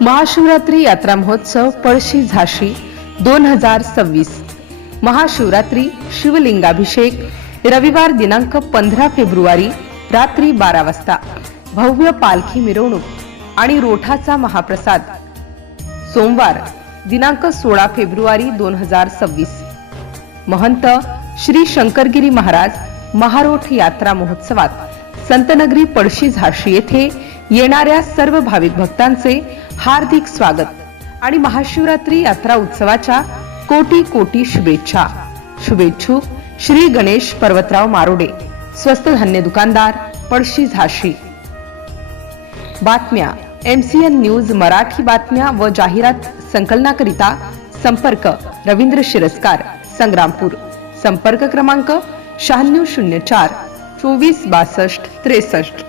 महाशिवरात्री यात्रा महोत्सव पळशी झाशी 2026। महाशिवरात्री शिवलिंगाभिषेक रविवार दिनांक 15 फेब्रुवारी रात्री 12 वाजता, भव्य पालखी मिरवणूक आणि रोठाचा महाप्रसाद सोमवार दिनांक 16 फेब्रुवारी 2026। महंत श्री शंकरगिरी महाराज महारोठ यात्रा महोत्सवात संतनगरी पळशी झाशी येथे येणाऱ्या सर्व भाविक भक्तांचे हार्दिक स्वागत आणि महाशिवरात्री यात्रा उत्सवाच्या कोटी कोटी शुभेच्छा। शुभेच्छुक श्री गणेश पर्वतराव मारोडे, स्वस्त धान्य दुकानदार, पळशी झाशी। बातम्या MCN न्यूज मराठी बातम्या व जाहिरात संकलनाकरिता संपर्क रवींद्र शिरस्कार, संग्रामपूर। संपर्क क्रमांक 9604 24 62 63।